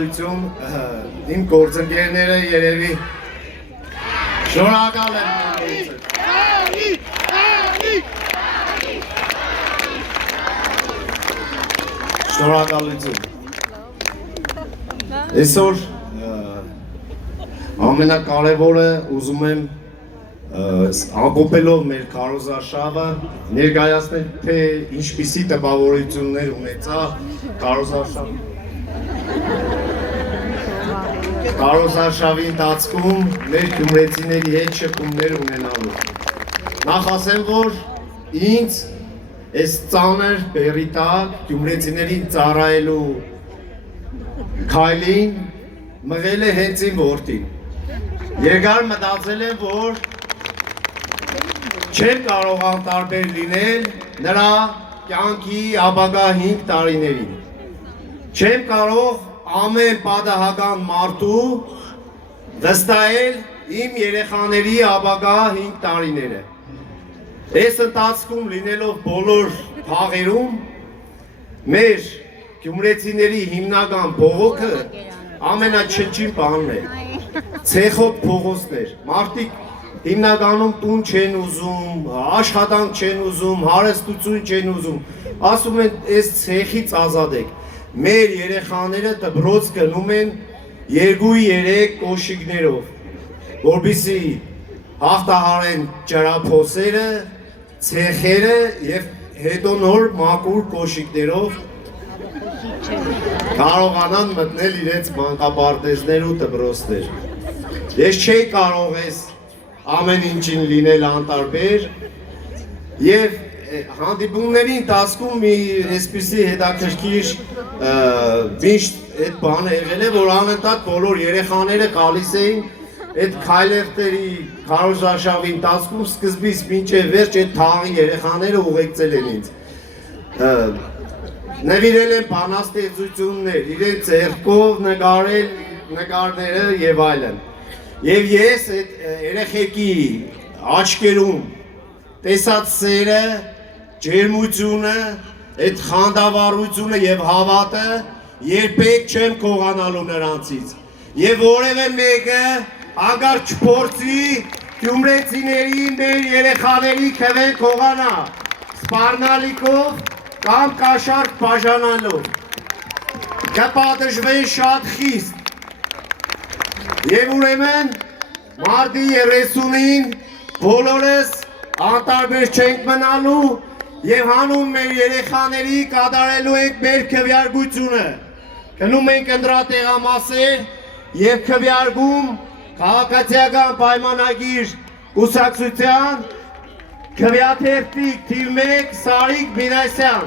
Իմ գործընկերները երևի շնորհակալ եմ շնորհակալություն այսօր ամենակարևորը ուզում եմ ամփոփելով մեր քարոզարշավը ներկայացնել թե ինչպիսի տպավորություններ ունեցա քարոզարշավի ընթացքում մեր գյումրեցիների հետ շփումներ ունենալու։ Նախ ասեմ, որ ինձ այս ծանր բեռի տակ գյումրեցիներին ծառայելու քայլին մղել է հենց իմ որդին։ Երկար մտածել եմ, որ չեմ կարող անտարբեր լինել նրա կյանքի ապագա 5 տարիներին։ Չեմ կարող ամեն պատահական մարդու վստահել իմ երեխաների ապագա 5 տարիները։ Այս ընթացքում լինելով բոլոր փաղերում մեր գյումրեցիների հիմնական բողոքը ամենաչնչին բանն է։ Ցեխոտ փողոցներ։ Մարդիկ հիմնականում տուն չեն ուզում, աշխատանք չեն ուզում, հարստություն չեն ուզում։ Ասում են, այս ցեխից ազատեք։ Մեր երեխաները դպրոց գնում են 2-3 կոշիկներով, որպեսզի հաղթահարեն ջրափոսերը, ցեխերը եւ հետո նոր մաքուր կոշիկներով կարողանան մտնել իրենց մանկապարտեզներ ու դպրոցներ։ Ես չէի կարող այս ամեն ինչին լինել անտարբեր եւ հանդիպումների ընթացքում մի այսպիսի հետաքրքիր միշտ այդ բանը եղել է, որ անընդհատ բոլոր երեխաները գալիս էին այդ քայլերտերի քարոզարշավի ընթացքում սկզբից մինչև վերջ այդ թաղի երեխաները ուղեկցել են ինձ։ Նվիրել են բանաստեղծություններ, իրենց ձեռքով նկարել նկարները եւ այլն։ Եվ ես այդ երեխեքի աչքերում տեսած սերը, ջերմությունը, այդ խանդավառությունը եւ հավատը երբեք չեմ կողանալու նրանցից։ Եվ որևէ մեկը հանկարծ չփորձի գյումրեցիներին մեր երեխաների քվեն կողանա, սպառնալիքով կամ կաշառք բաժանալով։ Կպատժվեն շատ խիստ։ Եվ ուրեմն մարտի 30-ին բոլորս անտարբեր չենք մնալու եւ հանուն մեր երեխաների կատարելու ենք մեր քվեարկությունը։ Գնում ենք ընտրատեղամասեր եւ քվեարկում քաղաքացիական պայմանագիր կուսակցության քվեաթերթիկ թիվ 1 Սարիկ Մինասյան։